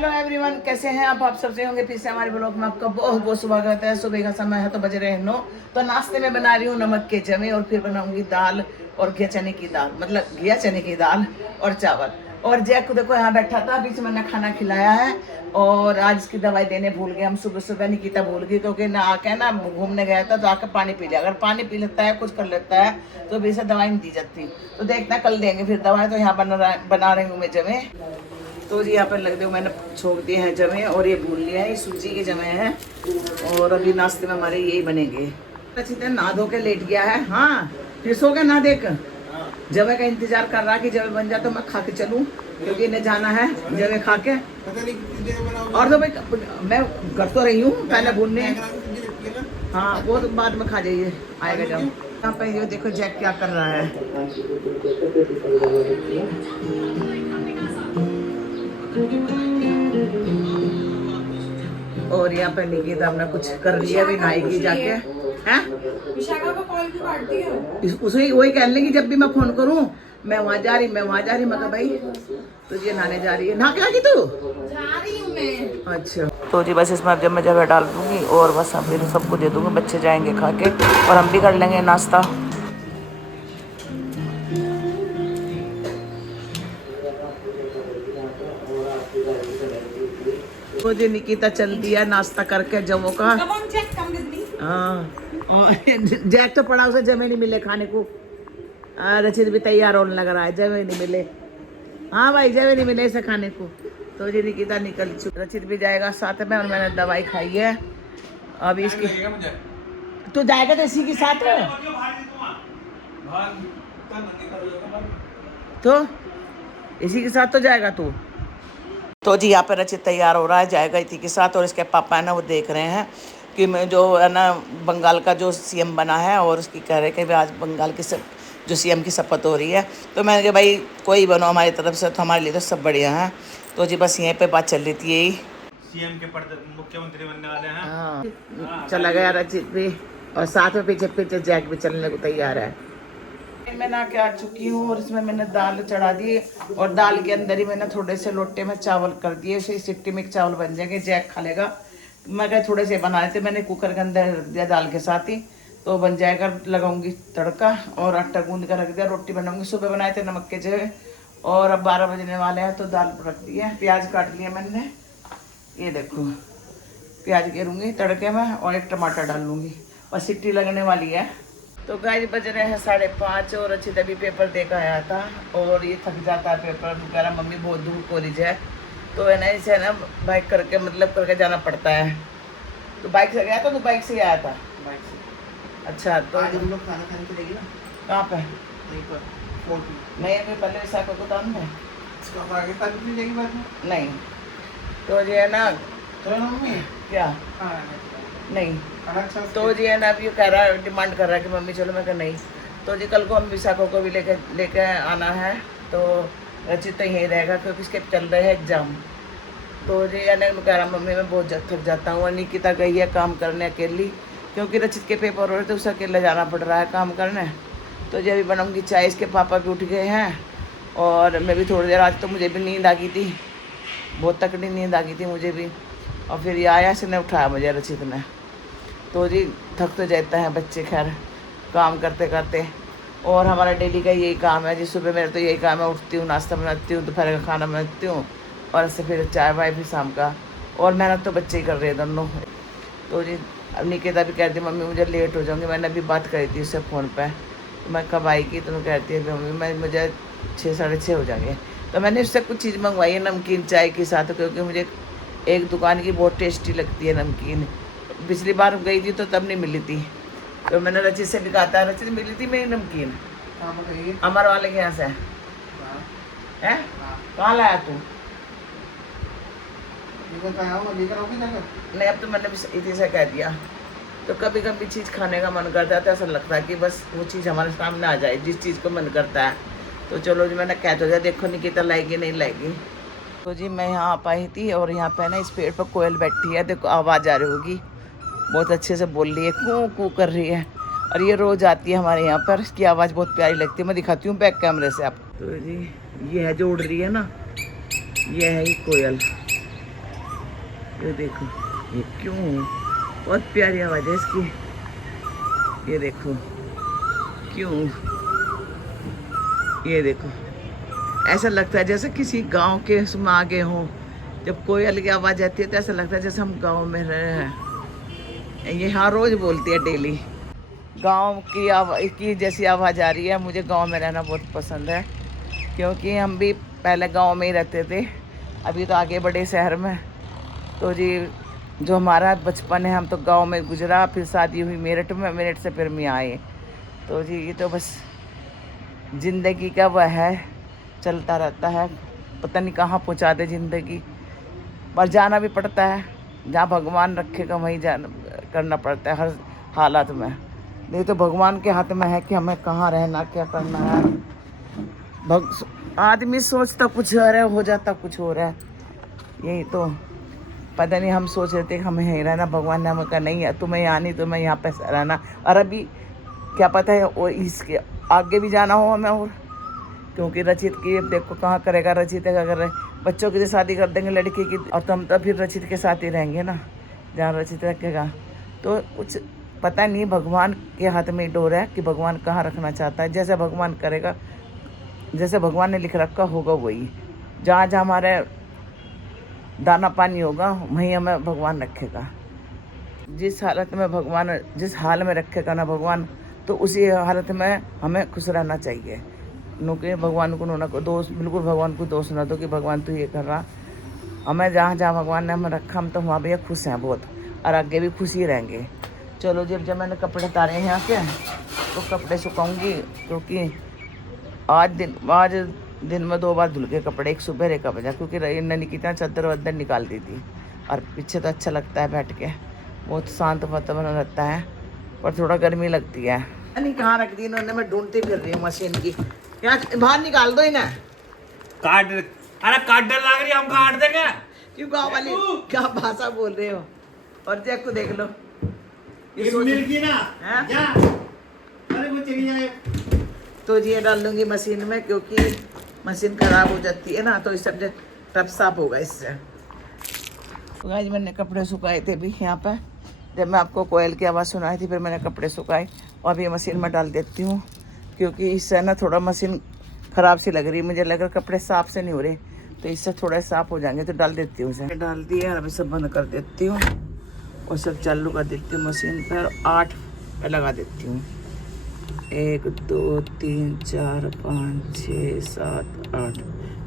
Hello everyone, कैसे हैं आप सबसे होंगे फिर से हमारे ब्लॉग में आपका बहुत बहुत स्वागत है। सुबह का समय है तो बज रहे हैं 9। तो नाश्ते में बना रही हूँ नमक के जमे और फिर बनाऊंगी दाल और घिया चने की दाल, मतलब घिया चने की दाल और चावल। और जैक को देखो यहाँ बैठा था, अभी से मैंने खाना खिलाया है। और आज इसकी दवाई देने भूल गए हम, सुबह सुबह निकिता भूल गई क्योंकि ना आके ना घूमने गया था तो आके पानी पी लिया। अगर पानी पी लेता है कुछ कर लेता है तो अभी से दवाई नहीं दी जाती। तो देखना कल देंगे फिर दवाई। तो यहाँ बना रही हूँ मैं जमे। तो जी यहाँ पर लग दो मैंने छोड़ दिए हैं जमे और ये भून लिया है, ये सूजी के जमे हैं। और अभी नाश्ते में हमारे यही बनेंगे। अच्छी तरह नहा धो के लेट गया है। हाँ फिर सो गया ना, देख जमे का इंतजार कर रहा कि जमे बन जाए तो मैं खा के चलूँ, क्योंकि इन्हें जाना है जमे खा के। और तो भाई मैं घर तो रही हूँ पहले भूनने। हाँ वो तो बाद में खा जाइए, आएगा जब। यहाँ पे ये देखो जैक क्या कर रहा है। और यहाँ पे निकिता हमने कुछ कर लिया भी, नहाएगी जाके। हैं विशाखा को कॉल क्यों काटती है? उसे वही कह लेगी जब भी मैं फोन करूं मैं वहाँ जा रही मैं भाई तो ये नहाने जा रही है। नहा के आगी तू? जा रही हूँ मैं। अच्छा तो जी बस इसमें जब मैं जगह डाल दूंगी और बस हम फिर सबको दे दूंगी, बच्चे जाएंगे खा के और हम भी कर लेंगे नाश्ता। तो जी निकिता चल दिया नाश्ता करके जमो का। हाँ और जैक तो पड़ा, उसे जमे नहीं मिले खाने को। रचित भी तैयार होने लग रहा है, जमे नहीं मिले। हाँ भाई जमे नहीं मिले इसे खाने को। तो जी निकिता निकल चुकी, रचित भी जाएगा साथ में और मैंने दवाई खाई है अभी इसकी। तो जाएगा तो इसी के साथ तो इसी के साथ तो जाएगा तू। तो जी यहाँ पर रचित तैयार हो रहा है, जाएगा इसी के साथ। और इसके पापा है ना वो देख रहे हैं कि मैं जो है ना बंगाल का जो सीएम बना है और उसकी कह रहे कि भाई आज बंगाल की जो सीएम की शपथ हो रही है। तो मैंने कहा भाई कोई बनो हमारी तरफ से, तो हमारे लिए तो सब बढ़िया है। तो जी बस यहीं पे बात चल रही थी यही। सीएम के पद मुख्यमंत्री बनने वाले हैं। हाँ चला गया रचित भी और साथ में पीछे पीछे जैक भी चलने को तैयार है। मैं ना के आ चुकी हूँ और इसमें मैंने दाल चढ़ा दी और दाल के अंदर ही मैंने थोड़े से लोटे में चावल कर दिए। इसे सिट्टी में चावल बन जाएंगे, जैक खा लेगा। मैं क्या थोड़े से बना रहे थे, मैंने कुकर के अंदर रख दिया दाल के साथ ही, तो बन जाएगा। लगाऊंगी तड़का और आटा गूंद कर रख दिया। रोटी बनाऊंगी, सुबह बनाए थे नमक के जगह और अब 12 बजने वाले हैं तो दाल रख दी है। प्याज काट लिया मैंने, ये देखो प्याज घेरूँगी तड़के में और एक टमाटर डाल लूँगी और सिट्टी लगने वाली है। तो गाइस बज रहे हैं 5:30 और अच्छी तभी पेपर देकर आया था और ये थक जाता है पेपर वगैरह। मम्मी बहुत दूर कॉलेज है तो है ना, इसे ना बाइक करके मतलब करके जाना पड़ता है। तो बाइक से गया था, तो बाइक से ही आया था। बाइक से अच्छा तो आज हम लोग खाना खाने चलेंगे ना। कहाँ पे? नहीं अभी पहले विशाखा को काम है नहीं। तो जो है ना क्या नहीं, तो जी है ना अब ये कह रहा है, डिमांड कर रहा है कि मम्मी चलो। मैं कहा नहीं। तो जी कल को हम विशाखा को भी लेके आना है। तो रचित तो यहीं रहेगा क्योंकि इसके चल रहे हैं एग्जाम। तो जी है ना कह रहा मम्मी मैं बहुत थक जाता हूँ। निकिता गई है काम करने अकेली, क्योंकि रचित के पेपर हो रहे थे, उसे अकेले जाना पड़ रहा है काम करने। तो जी अभी बनाऊँगी चाय। इसके पापा भी उठ गए हैं और मैं भी थोड़ी देर, आज तो मुझे भी नींद आ गई थी, बहुत तकड़ी नींद आ गई थी मुझे भी। और फिर ये आया, इसने उठाया मुझे रचित ने। तो जी थक तो जाता है बच्चे खैर काम करते करते। और हमारा डेली का यही काम है जी, सुबह मेरा तो यही काम है, उठती हूँ नाश्ता बनाती हूँ, दोपहर का खाना बनाती हूँ और इससे फिर चाय वाय भी शाम का। और मेहनत तो बच्चे ही कर रहे हैं दोनों। तो जी अब निकिता भी कहती मम्मी मुझे लेट हो जाऊँगी। मैंने अभी बात करी थी उससे फ़ोन पर, तो मैं कब आएगी? तो मैं कहती है मम्मी मुझे 6 साढ़े 6 हो जाएंगे। तो मैंने उससे कुछ चीज़ मंगवाई है नमकीन चाय के साथ, क्योंकि मुझे एक दुकान की बहुत टेस्टी लगती है नमकीन। पिछली बार गई थी तो तब नहीं मिली थी, तो मैंने रचित से भी कहा था, रचित मिली थी मेरी नमकीन अमर वाले के यहाँ से। है कहाँ लाया तू? नहीं अब तो मैंने भी इसी से कह दिया। तो कभी कभी चीज़ खाने का मन करता है तो ऐसा लगता है कि बस वो चीज़ हमारे सामने आ जाए जिस चीज़ को मन करता है। तो चलो जी मैंने कह तो दिया, देखो निकिता लाएगी नहीं लाएगी। तो जी मैं यहाँ आ पाई थी और यहाँ पे ना इस पेड़ पर कोयल बैठी है, देखो आवाज़ आ रही होगी, बहुत अच्छे से बोल रही है, कूँ कूँ कर रही है। और ये रोज़ आती है हमारे यहाँ पर, इसकी आवाज़ बहुत प्यारी लगती है। मैं दिखाती हूँ बैक कैमरे से आपको। तो जी ये है जो उड़ रही है ना, ये है ये कोयल। ये देखो, ये क्यों, बहुत प्यारी आवाज़ है इसकी। ये देखो क्यों, ये देखो, ऐसा लगता है जैसे किसी गांव के उसमें आगे हों। जब कोई अलग आवाज़ आती है तो ऐसा लगता है जैसे हम गांव में रहे हैं। ये हाँ रोज़ बोलती है डेली। गांव की जैसी आवाज़ आ रही है। मुझे गांव में रहना बहुत पसंद है, क्योंकि हम भी पहले गांव में ही रहते थे, अभी तो आगे बड़े शहर में। तो जी जो हमारा बचपन है, हम तो गांव में गुजरा, फिर शादी हुई मेरठ में, मेरठ से फिर मैं आए। तो जी ये तो बस ज़िंदगी का वह है, चलता रहता है, पता नहीं कहाँ पहुँचा दे ज़िंदगी, पर जाना भी पड़ता है। जहाँ भगवान रखेगा वहीं जाना करना पड़ता है हर हालात में। नहीं तो भगवान के हाथ में है कि हमें कहाँ रहना, क्या करना है। आदमी सोचता कुछ हो रहा है, हो जाता कुछ हो रहा है। यही तो पता नहीं, हम सोच रहे थे कि हमें यहीं रहना, भगवान ने हमें कहा नहीं है, तुम्हें यहाँ नहीं, तुम्हें यहाँ पे रहना। और अभी क्या पता है और इसके आगे भी जाना हो हमें। और क्योंकि रचित की अब देखो कहाँ करेगा, रचित अगर बच्चों की तो शादी कर देंगे लड़की की, और तो हम तो फिर रचित के साथ ही रहेंगे ना, जहाँ रचित रखेगा। तो कुछ पता नहीं, भगवान के हाथ में ही डोर है कि भगवान कहाँ रखना चाहता है। जैसे भगवान करेगा, जैसे भगवान ने लिख रखा होगा वही। जहाँ जहाँ हमारे दाना पानी होगा वहीं हमें भगवान रखेगा। जिस हालत में भगवान, जिस हाल में रखेगा ना भगवान, तो उसी हालत में हमें खुश रहना चाहिए। क्योंकि भगवान को ना दोष, बिल्कुल भगवान को दोष ना दो कि भगवान तू ये कर रहा। हमें जहाँ जहाँ भगवान ने हमें रखा, हम तो वहाँ भैया खुश हैं बहुत, और आगे भी खुश ही रहेंगे। चलो जब मैंने कपड़े उतारे हैं यहाँ के, तो कपड़े सुखाऊंगी, क्योंकि आज दिन में 2 बार धुल के कपड़े, एक सुबह एक बजा, क्योंकि निकिता चादर वादर निकाल दी थी। और पीछे तो अच्छा लगता है बैठ के, बहुत शांत वातावरण रहता है, पर थोड़ा गर्मी लगती है। नहीं कहाँ रख दी इन्होंने, मैं ढूंढती फिर रही हूँ मशीन की। यहाँ बाहर निकाल दो इन्हें। काट, अरे काट डर लग रही, हम काट देंगे। क्यों गाँव वाली क्या भाषा बोल रहे हो। और जैक को देख लो, ये मिल गई ना है? जा, अरे वो चली जाए। तो जी ये डाल दूंगी मशीन में, क्योंकि मशीन खराब हो जाती है ना, तो इस सब टब साफ होगा इससे। तो आज मैंने कपड़े सुखाए थे भी यहाँ पे, जब मैं आपको कोयल की आवाज़ सुनाई थी, फिर मैंने कपड़े सुखाए और अभी मशीन में डाल देती हूँ, क्योंकि इससे ना थोड़ा मशीन ख़राब सी लग रही है। मुझे लग रहा कपड़े साफ़ से नहीं हो रहे, तो इससे थोड़ा साफ़ हो जाएंगे, तो डाल देती हूँ उसे। डाल दिया, अभी सब बंद कर देती हूँ और सब चालू कर देती हूँ मशीन पर। 8 पे लगा देती हूँ। 1 2 3 4 5 6 7 8,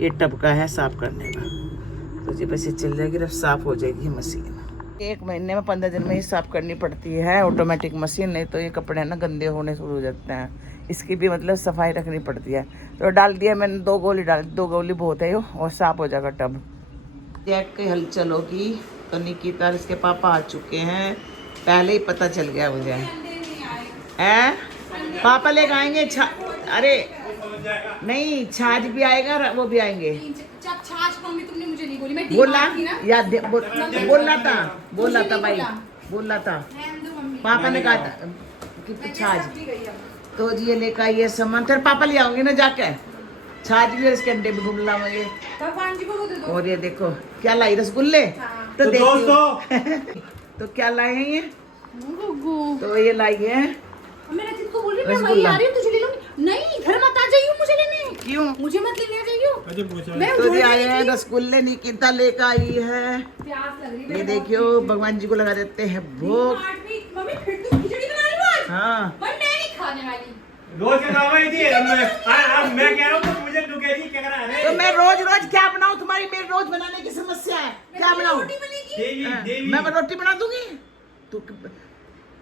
ये टब का है साफ़ करने का। तो जी बस ये चल जाएगी, जब साफ़ हो जाएगी मशीन। 1 महीने में 15 दिन में ही साफ़ करनी पड़ती है ऑटोमेटिक मशीन, नहीं तो ये कपड़े ना गंदे होने शुरू हो जाते हैं। इसकी भी मतलब सफाई रखनी पड़ती है। तो डाल दिया मैंने, 2 गोली डाल, 2 गोली बहुत है यो, और साफ़ हो जाएगा टब। जैक की हलचल होगी, तो निकिता और इसके पापा आ चुके हैं, पहले ही पता चल गया मुझे। है पापा लेकर आएंगे अरे नहीं, छाछ भी आएगा, वो भी आएंगे। जब छाछ मम्मी तुमने मुझे नहीं बोली, मैं बोला थी ना। याद बोला था भाई, बोला था पापा ने कहा था कि छाछ। तो जी ये लेकर आइए सामान, फिर पापा ले आओगे ना जाके, छाछ भी इसके अंडे भी ढूंढ लाएंगे। और ये देखो क्या लाई, रसगुल्ले। तो देखो तो क्या लाए हैं ये, तो ये लाई है मैं रचित को बोल रही हूँ, मैं वहीं आ रही हूँ, तुझे ले लूंगी। नहीं घर मत आ जाइयो मुझे लेने। क्यों, मुझे मत लेने आ जाइयो। मैं तो ये आए हैं रसगुल्ले, निकिता लेकर आई है। प्यास लग रही है। ये देखियो भगवान जी को लगा देते हैं भोग। मम्मी फिर तुम खिचड़ी बना रही हो आज? हाँ मैं नहीं खाने वाली। रोज का काम है ये, अब मैं कह रहा हूँ तो मुझे तू कह रही क्या करा है। तो मैं रोज रोज क्या बनाऊँ, तुम्हारी मेरी रोज बनाने की समस्या है, क्या बनाऊँ। देवी देवी मैं रोटी बना दूंगी, तू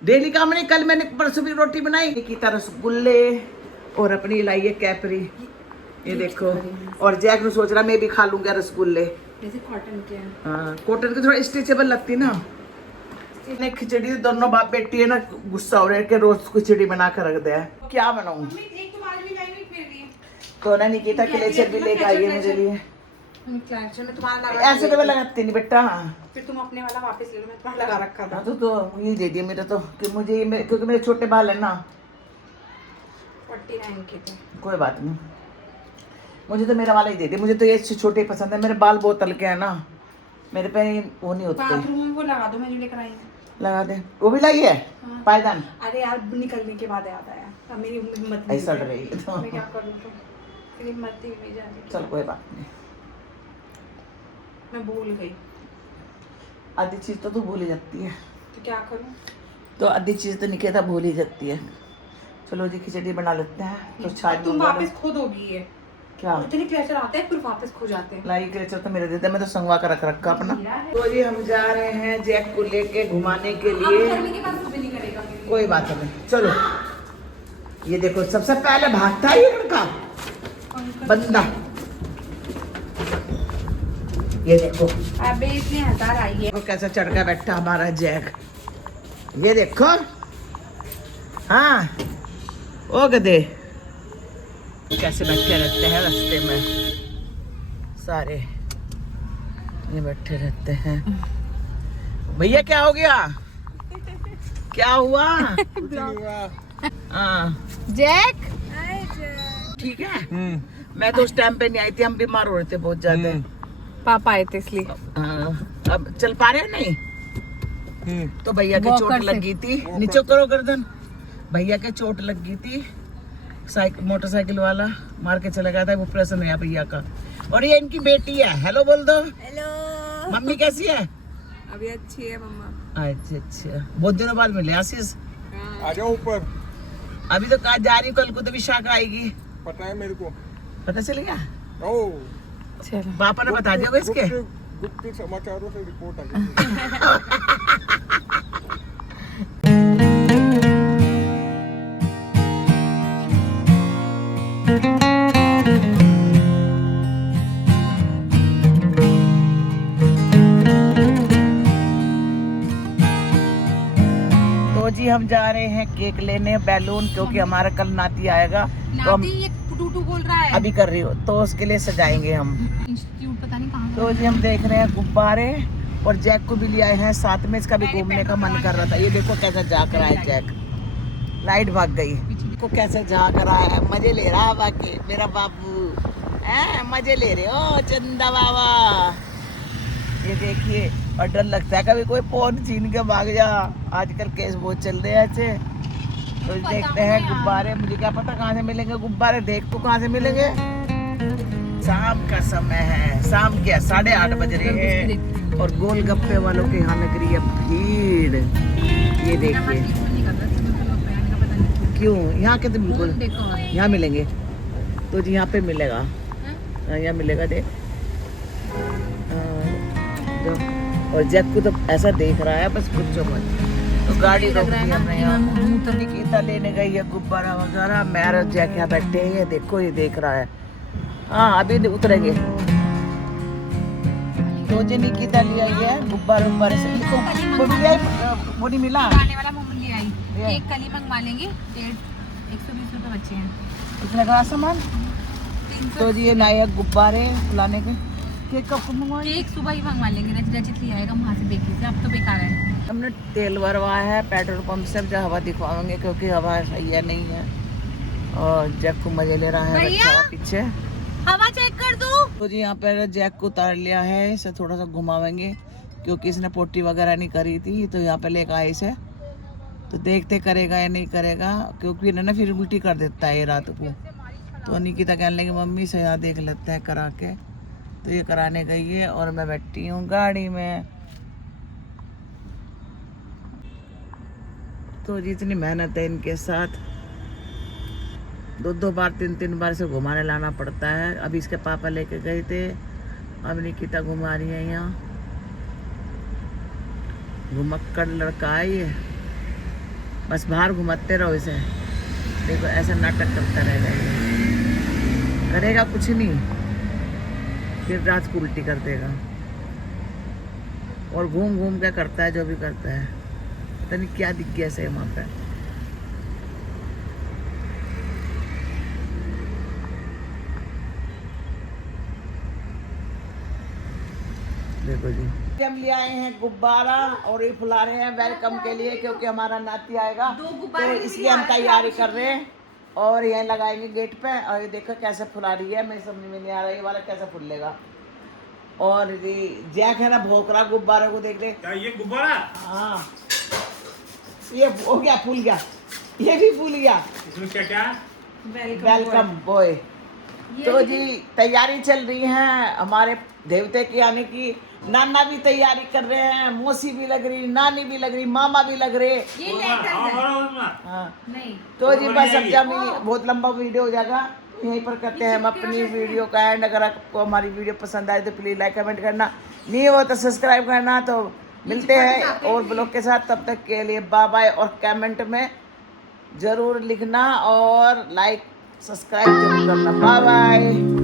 डेली काम नहीं। कल मैंने परसों भी रोटी बनाई। निकिता रसगुल्ले और अपनी लाई है कैपरी, ये देखो। और जैक ने सोच रहा मैं भी खा लूंगा रसगुल्ले। जैसे कॉटन के हैं। हाँ कॉटन की थोड़ा स्ट्रेचेबल लगती ना। ने खिचड़ी, दोनों बाप बेटी है ना, गुस्सा हो रहा है कि रोज खिचड़ी बना कर रख दिया है। क्या बनाऊं, एक तो आज भी लाएंगे फिर भी। तो ना निकिता क्लेचर भी लेकर आई है मेरे लिए। क्लेचर में तुम्हारा लगा, ऐसे तो मैं लगाती नहीं बेटा। फिर तुम अपने वाला वापस ले लो, मैं तुम्हारा लगा रखा था। तो ये दे दिया मेरा, तो कि मुझे क्योंकि मेरे छोटे बाल है ना। 49 के थे। कोई बात नहीं, मुझे तो मेरा वाला ही दे दिया। मुझे तो ये छोटे पसंद है, मेरे बाल बहुत हल्के हैं ना, मेरे पे वो नहीं होते। बाथरूम में वो लगा दो, मैं जो लेकर आई हूँ। लगा दे। वो भी लाई है पायदान। अरे यार निकलने के बाद याद आया, अब मेरी हिम्मत नहीं ऐसा है। डर रही है तो मैं क्या करूँ, तो मेरी हिम्मत ही नहीं जा रही। चल कोई बात नहीं, मैं भूल गई आधी चीज तो तू भूल ही जाती है। तो क्या करूँ। तो आधी चीज तो निकेता भूल ही जाती है। चलो जी खिचड़ी बना लेते हैं। तो छाछ तुम मंगा लो। वापस खो दोगी ये, क्या इतने क्लेचर आते हैं फिर वापस खो जाते हैं। लाई के तो मेरे देते, मैं तो संगवा कर रख रखा अपना। तो जी हम जा रहे हैं जैक को लेके घुमाने के लिए। करने के बाद मुझे नहीं करेगा मेरे लिए। कोई बात नहीं, चलो। ये देखो सबसे पहले भागता है ये लड़का बंदा, ये देखो अबे इतने हजार आई है। देखो कैसा चढ़ के बैठा हमारा जैक, ये देखो। हाँ ओ गधे कैसे बैठे रहते हैं रास्ते में सारे, ये बैठे रहते हैं। भैया क्या हो गया, क्या हुआ? हाँ जैक ठीक है। मैं तो उस टाइम पे नहीं आई थी, हम बीमार हो रहे थे बहुत ज्यादा। पापा आए थे इसलिए। अब चल पा रहे हो नहीं? तो भैया के चोट लगी थी, नीचे करो गर्दन। भैया के चोट लग गई थी, मोटरसाइकिल वाला मार के चला गया था, ऑपरेशन हुआ भैया का। और ये इनकी बेटी है, हेलो बोल दो। हेलो। मम्मी कैसी है? अभी अच्छी है मम्मा। अच्छा अच्छा, बहुत दिनों बाद मिले आशीष। आ जाओ ऊपर। अभी तो कहा जा रही, कल को तो विशाखा आएगी, पता है मेरे को। पता चल गया? ओ चलो पापा ने बता दिया होगा इसके। गुप्त समाचारों से रिपोर्ट आ गई। तो जी हम जा रहे हैं केक लेने, बैलून, क्योंकि हमारा कल नाती आएगा। तो हम ये टूटू बोल रहा है। अभी कर रही हो तो उसके लिए सजाएंगे हम। इंस्टीट्यूट पता नहीं कहाँ। तो जी हम देख रहे हैं गुब्बारे, और जैक को भी ले आए हैं साथ में, इसका भी घूमने का मन कर रहा था। ये देखो कैसा झाँक रहा है जैक, लाइट भाग गई। देखो कैसे झाँक रहा है, मजे ले रहा है बाकी मेरा बाबू है, मजे ले रहे हो चंदा बाबा। ये देखिए, और डर लगता है कभी कोई फोन छीन के भाग जा, आजकल केस बहुत चल रहे हैं ऐसे। तो देखते हैं गुब्बारे, मुझे क्या पता कहाँ से मिलेंगे गुब्बारे, देख तो कहाँ से मिलेंगे। शाम का समय है, शाम क्या 8:30 बज रहे हैं, और गोलगप्पे वालों के यहाँ लग रही है भीड़। ये देखिए क्यों, यहाँ के तो बिल्कुल यहाँ मिलेंगे। तो जी यहाँ पे मिलेगा, यहाँ मिलेगा देख। और जैक को तो ऐसा देख रहा है बस कुछ मत। तो गाड़ी रोक दी हमने यहाँ, निकिता लेने गई है गुब्बारा वगैरह। मैं और जैक यहाँ बैठे हैं, ये देखो ये देख रहा है। हाँ अभी उतरेंगे। तो जी निकिता ले आई है गुब्बारा उब्बारे से। वो नहीं मिला, आने वाला मोमन ले आई। एक कली मंगवा लेंगे, 120 रुपए बचे हैं। कितना का सामान? 300। तो जी ये नए गुब्बारे फुलाने के। केक कब मंगवाए? केक सुबह ही मंगवा लेंगे, रचित ले आएगा वहाँ से बेकरी से। अब तो बेकार है। हमने तेल भरवाया है पेट्रोल पंप से, जब हवा दिखवाएंगे क्योंकि हवा सही है नहीं है। और जैक को मजे ले रहा है बच्चा पीछे। हवा चेक कर दो। तो जी यहाँ पर जैक को उतार लिया है, इसे थोड़ा सा घुमावेंगे क्योंकि इसने पोटी वगैरह नहीं करी थी, तो यहाँ पे लेकर आए इसे। तो देखते करेगा या नहीं करेगा, क्योंकि ना फिर उल्टी कर देता है ये रात को। तो निकिता कहने लगी मम्मी से यहाँ देख लेते हैं करा के। तो ये कराने गई है और मैं बैठी हूँ गाड़ी में। तो जितनी मेहनत है इनके साथ, 2 बार 3 बार से घुमाने लाना पड़ता है। अभी इसके पापा लेके गए थे, अब निकिता घुमा रही है यहाँ। घुमक्कड़ लड़का है ये, बस बाहर घुमाते रहो इसे। देखो ऐसा नाटक करता रहेगा, करेगा कुछ नहीं, फिर रात को उल्टी कर देगा। और घूम घूम के करता है जो भी करता है, पता नहीं क्या दिख गया से वहाँ पे। देखो जी हम ले आए हैं गुब्बारा और ये फुला रहे हैं वेलकम के लिए, क्योंकि हमारा नाती आएगा तो इसलिए हम तैयारी कर रहे हैं। और यह लगाएंगे गेट पे। और ये देखो कैसे फुला रही है, मेरी समझ में नहीं आ रहा ये वाला कैसे फूलेगा। और ये जैक है ना भोकरा गुब्बारे को देख ले। क्या ये गुब्बारा? हाँ ये हो गया, फूल गया, ये भी फूल गया। इसमें क्या क्या? Welcome boy. तो जी तैयारी चल रही है हमारे देवते के आने की। नाना भी तैयारी कर रहे हैं, मौसी भी लग रही, नानी भी लग रही, मामा भी लग रहे। ये लेटर है। हाँ नहीं तो जी बस अब जब बहुत लंबा वीडियो हो जाएगा, यहीं पर करते हैं हम अपनी वीडियो का एंड। अगर आपको हमारी वीडियो पसंद आए तो प्लीज़ लाइक कमेंट करना, नहीं हो तो सब्सक्राइब करना। तो मिलते हैं और ब्लॉग के साथ, तब तक के लिए बाय बाय। और कमेंट में ज़रूर लिखना और लाइक सब्सक्राइब जरूर करना। Bye bye.